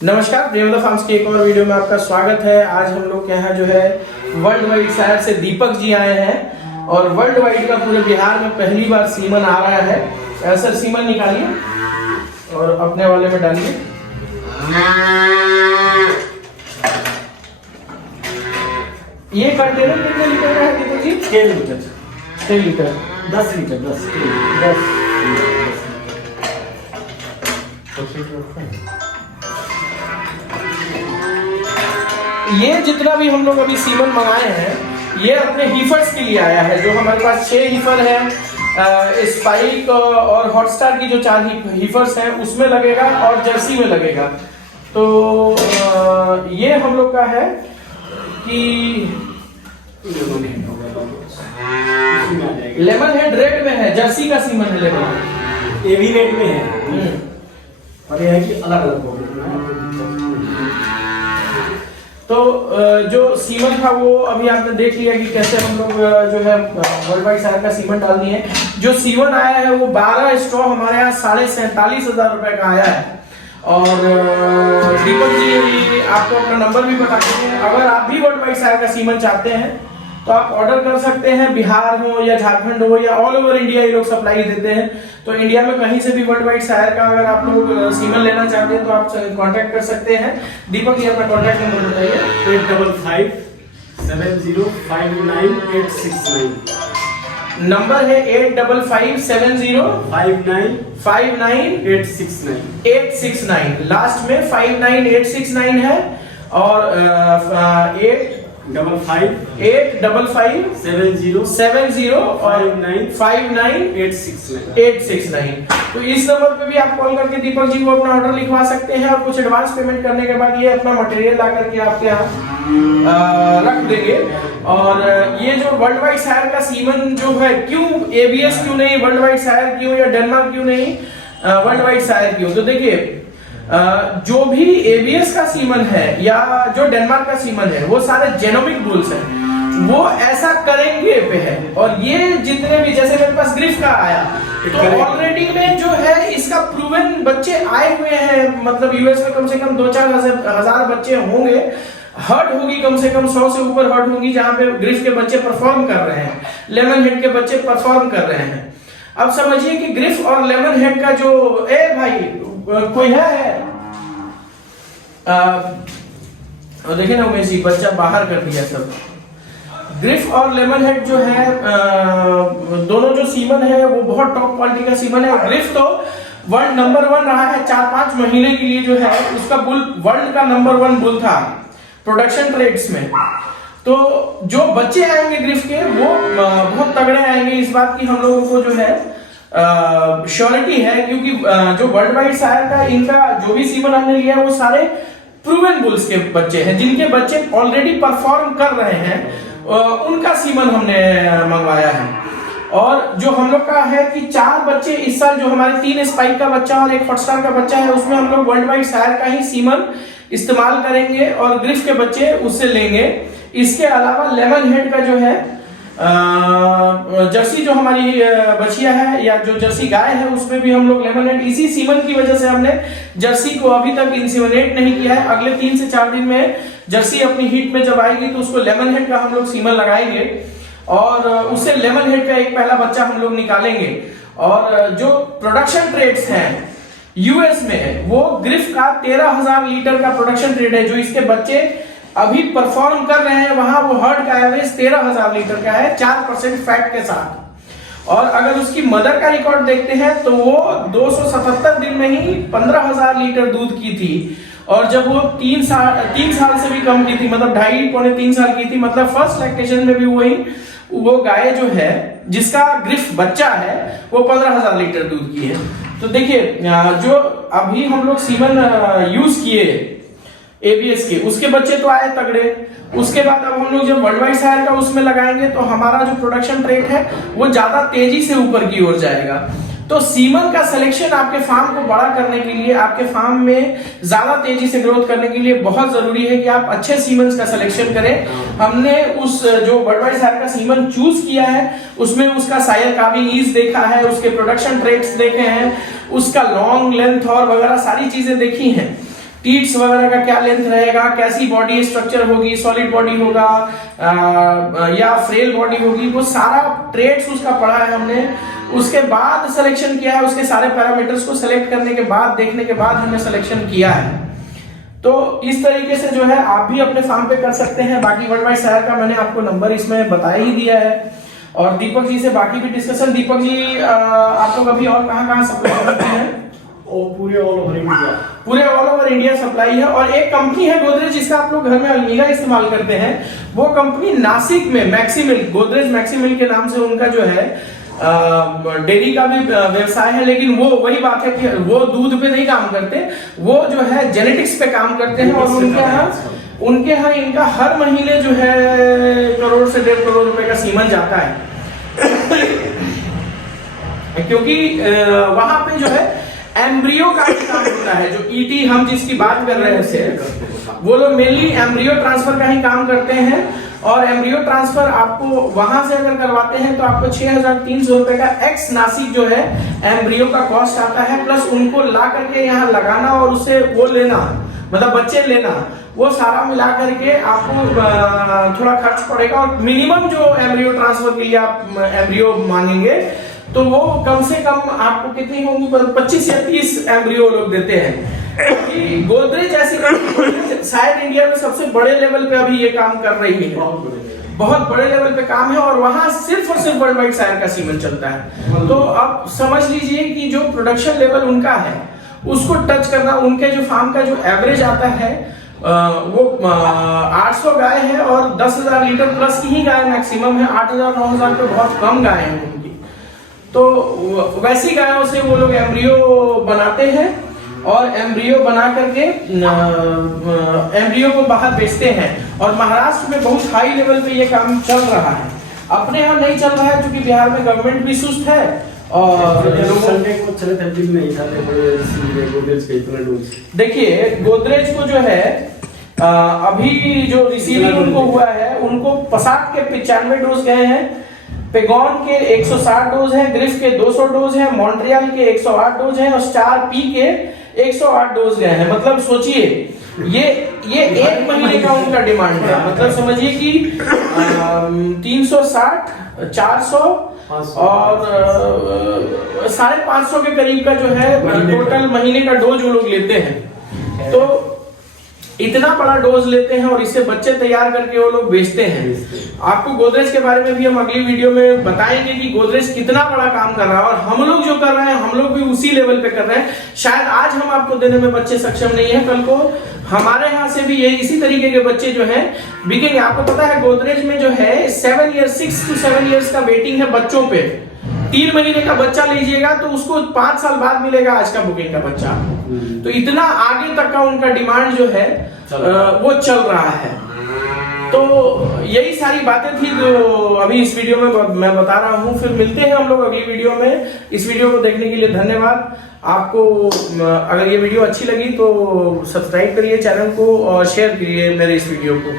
नमस्कार, प्रेमदा फार्म्स की एक और वीडियो में आपका स्वागत है। आज हम लोग के यहाँ जो है वर्ल्ड वाइड साइड से दीपक जी आए हैं और वर्ल्ड वाइड का पूरे बिहार में पहली बार सीमन आ रहा है। सर सीमन निकालिए और अपने वाले में डालिए। ये कंटेनर कितने लीटर का है Deepak ji? 6 litre 6 litre 10 litre 10 ये जितना भी हम लोग अभी सीमन मंगाए हैं ये अपने हीफर्स के लिए आया है। जो हमारे पास 6 हीफर है, स्पाइक और हॉटस्टार की जो 4 हीफर्स हैं उसमें लगेगा और जर्सी में लगेगा। तो ये हम लोग का है कि लेमन हेड रेड में है, जर्सी का सीमन है लेमन, ये भी रेट में है और ये है कि अलग अलग हो तो जो सीमन था वो अभी आपने देख लिया कि कैसे हम लोग जो है वर्ल्ड वाइड साइड का सीमन डाल दिए। जो सीमन आया है वो 12 स्ट्रॉ हमारे यहाँ 47,500 रुपए का आया है। और दीपक जी आपको अपना नंबर भी बता देंगे। अगर आप भी वर्ल्ड वाइड साइड का सीमन चाहते हैं तो आप ऑर्डर कर सकते हैं। बिहार हो या झारखंड हो या ऑल ओवर इंडिया ये लोग सप्लाई देते हैं। तो इंडिया में कहीं से भी वर्ल्ड वाइड शायर का अगर आप लोग सीमन लेना चाहते हैं तो आप कांटेक्ट कर सकते हैं। दीपक जी अपना कांटेक्ट नंबर बताइए। 855 7059869 नंबर है 855 7059869 लास्ट में 59869 है और 855 70 और 59869 तो इस नंबर पे भी आप कॉल करके दीपक जी को अपना ऑर्डर लिखवा सकते हैं और कुछ एडवांस पेमेंट करने के बाद ये अपना मटेरियल ला करके आपके यहाँ रख देंगे। और ये जो वर्ल्ड वाइड शायर का सीमन जो है, क्यों एबीएस क्यों नहीं, वर्ल्ड वाइड शायर क्यों या डेनमार्क क्यों नहीं, वर्ल्ड वाइड शायर क्यों? तो देखिए जो भी एबीएस का सीमन है या जो डेनमार्क का सीमन है वो सारे जेनोमिक बुल्स हैं, वो ऐसा करेंगे पे है। और ये जितने भी, जैसे मेरे पास ग्रिफ का आया तो ऑलरेडी में जो है इसका प्रूवन बच्चे आए हुए हैं। मतलब यूएस में कम से कम 2-4 हजार बच्चे होंगे, हर्ट होगी कम से कम 100 से ऊपर हर्ट होगी जहां पे ग्रिफ के बच्चे परफॉर्म कर रहे हैं, लेमन हेड के बच्चे परफॉर्म कर रहे हैं। अब समझिए कि ग्रिफ और लेमन हेड का जो कोई है देखिए ना उमेश जी, बच्चा बाहर कर दिया सब। ग्रिफ और लेमन हेड जो है दोनों जो सीमन है वो बहुत टॉप क्वालिटी का सीमन है। ग्रिफ तो वर्ल्ड नंबर 1 रहा है 4-5 महीने के लिए, जो है उसका बुल वर्ल्ड का नंबर 1 बुल था प्रोडक्शन ट्रेड्स में। तो जो बच्चे आएंगे ग्रिफ के वो बहुत तगड़े आएंगे, इस बात की हम लोगों को जो है श्योरिटी है। क्योंकि जो वर्ल्ड वाइड शायर का इनका जो भी सीमन हमने लिया है वो सारे प्रूवन बुल्स के बच्चे हैं, जिनके बच्चे ऑलरेडी परफॉर्म कर रहे हैं, उनका सीमन हमने मंगवाया है। और जो हम लोग का है कि 4 बच्चे इस साल, जो हमारे 3 स्पाइक का बच्चा और 1 हॉटस्टार का बच्चा है, उसमें हम लोग वर्ल्ड वाइड शायर का ही सीमन इस्तेमाल करेंगे और ग्रिफ के बच्चे उससे लेंगे। इसके अलावा लेमन हेड का जो है जर्सी जो हमारी बछिया है या जो जर्सी गाय है उसमें भी हम लोग लेमन हेड, इसी सीमन की वजह से हमने जर्सी को अभी तक इंसीमिनेट नहीं किया है। अगले 3 से 4 दिन में जर्सी अपनी हीट में जब आएगी तो उसको लेमन हेड का हम लोग सीमन लगाएंगे और उससे लेमन हेड का एक पहला बच्चा हम लोग निकालेंगे। और जो प्रोडक्शन ट्रेड्स हैं यूएस में, वो ग्रिफ का 13,000 लीटर का प्रोडक्शन ट्रेड है। जो इसके बच्चे अभी परफॉर्म कर रहे हैं वहां वो हर्ड का एवरेज 13,000 लीटर का है 4% फैट के साथ। और अगर उसकी मदर का रिकॉर्ड देखते हैं तो वो 277 दिन में ही 15,000 लीटर दूध की थी। और जब वो 3 साल से भी कम की थी, मतलब 2.5-3 साल की थी, मतलब फर्स्ट लैक्टेशन में भी वो गाय जो है जिसका ग्रिफ बच्चा है वो 15,000 लीटर दूध की है। तो देखिए जो अभी हम लोग सीमन यूज किए एबीएस के, उसके बच्चे तो आए तगड़े। उसके बाद अब हम लोग जब वर्ल्ड वाइड शायर का उसमें लगाएंगे तो हमारा जो प्रोडक्शन रेट है वो ज्यादा तेजी से ऊपर की ओर जाएगा। तो सीमन का सिलेक्शन आपके फार्म को बड़ा करने के लिए, आपके फार्म में ज्यादा तेजी से ग्रोथ करने के लिए बहुत जरूरी है कि आप अच्छे सीमन का सिलेक्शन करें। हमने उस जो वर्ल्ड वाइड शायर का सीमन चूज किया है उसमें उसका सायर काविंग ईज देखा है, उसके प्रोडक्शन ट्रेट्स देखे हैं, उसका लॉन्ग लेंथ और वगैरह सारी चीजें देखी हैं। टीट्स वगैरह का क्या लेंथ रहेगा, कैसी बॉडी स्ट्रक्चर होगी, सॉलिड बॉडी होगा या फ्रेल बॉडी होगी, वो सारा ट्रेड्स उसका पढ़ा है हमने। उसके बाद सिलेक्शन किया है, उसके सारे पैरामीटर्स को सिलेक्ट करने के बाद, देखने के बाद हमने सिलेक्शन किया है। तो इस तरीके से जो है आप भी अपने फार्म पे कर सकते हैं। बाकी वर्ल्ड वाइड शायर का मैंने आपको नंबर इसमें बता ही दिया है। और दीपक जी से बाकी भी डिस्कशन। दीपक जी आप लोग अभी और कहाँ सप्लाई करते हैं? और पूरे ऑल ओवर इंडिया, पूरे ऑल ओवर इंडिया सप्लाई है। और एक कंपनी है गोदरेज जिसका आप लोग घर में अलमीरा इस्तेमाल करते हैं, वो कंपनी नासिक में मैक्सिमिल्क, गोदरेज मैक्सिमिल्क के नाम से उनका जो है डेयरी का भी व्यवसाय है। लेकिन वो वही बात है कि वो दूध पे नहीं काम करते, वो जो है जेनेटिक्स पे काम करते हैं। और उनके यहाँ इनका हर महीने जो है 1 करोड़ से 1.5 करोड़ रुपए का सीमन जाता है क्योंकि वहां पे जो है एम्ब्रियो का काम होता है। जो ईटी हम जिसकी बात कर रहे हैं वो लोग मेनली एम्ब्रियो ट्रांसफर का ही काम करते हैं। और एम्ब्रियो ट्रांसफर आपको वहां से अगर करवाते हैं तो आपको 6,300 रुपए का एक्स नासिक जो है एम्ब्रियो का कॉस्ट आता है, प्लस उनको ला करके यहाँ लगाना और उससे वो लेना, मतलब बच्चे लेना, वो सारा मिला करके आपको थोड़ा खर्च पड़ेगा। और मिनिमम जो एम्ब्रियो ट्रांसफर के लिए आप एम्ब्रियो मांगेंगे तो वो कम से कम आपको कितनी होंगी, 25 या 30 एम्ब्रियो लोग देते हैं। गोदरेज ऐसी शायद इंडिया में सबसे बड़े लेवल पे अभी ये काम कर रही है, बहुत बड़े लेवल पे काम है। और वहां सिर्फ और सिर्फ वर्ल्ड वाइड शायर का सीमन चलता है। तो अब समझ लीजिए कि जो प्रोडक्शन लेवल उनका है उसको टच करना, उनके जो फार्म का जो एवरेज आता है वो 800 गाय है और 10,000 लीटर प्लस की ही गाय मैक्सिमम है। 8,000-9,000 पे बहुत कम गाय है उनकी। तो वैसी गायों से वो लोग एम्ब्रियो बनाते हैं और एम्ब्रियो बना करके एम्ब्रियो को बाहर बेचते हैं। और महाराष्ट्र में बहुत हाई लेवल पे ये काम चल रहा है। अपने यहाँ नहीं चल रहा है क्योंकि बिहार में गवर्नमेंट भी सुस्त है। और संडे को चले थे, दिन नहीं था गोदरेज के इतने डोज। देखिए गोदरेज को जो है अभी जो रिसीविंग उनको हुआ है, उनको पसाट के 95 डोज गए हैं, पेगॉन के 160 डोज है, ग्रिफ के 200 डोज है, मॉन्ट्रियल के 108 डोज है और स्टार पी के 108 डोज गए हैं। मतलब सोचिए ये 1 महीने का उनका डिमांड है। मतलब समझिए कि 360, 400 और 550 के करीब का जो है टोटल महीने का डोज वो लोग लेते हैं। तो इतना बड़ा डोज लेते हैं और इससे बच्चे तैयार करके वो लोग बेचते हैं। आपको गोदरेज के बारे में भी हम अगली वीडियो में बताएंगे कि गोदरेज कितना बड़ा काम कर रहा है। और हम लोग जो कर रहे हैं हम लोग भी उसी लेवल पे कर रहे हैं। शायद आज हम आपको देने में बच्चे सक्षम नहीं है, कल को हमारे यहाँ से भी ये इसी तरीके के बच्चे जो हैं बिकेंगे। आपको पता है गोदरेज में जो है 6 to 7 years का वेटिंग है बच्चों पे। 3 महीने का बच्चा लीजिएगा तो उसको 5 साल बाद मिलेगा आज का बुकिंग का बच्चा। तो इतना आगे तक का उनका डिमांड जो है वो चल रहा है। तो यही सारी बातें थी जो अभी इस वीडियो में मैं बता रहा हूँ। फिर मिलते हैं हम लोग अगली वीडियो में। इस वीडियो को देखने के लिए धन्यवाद। आपको अगर ये वीडियो अच्छी लगी तो सब्सक्राइब करिए चैनल को और शेयर करिए मेरे इस वीडियो को।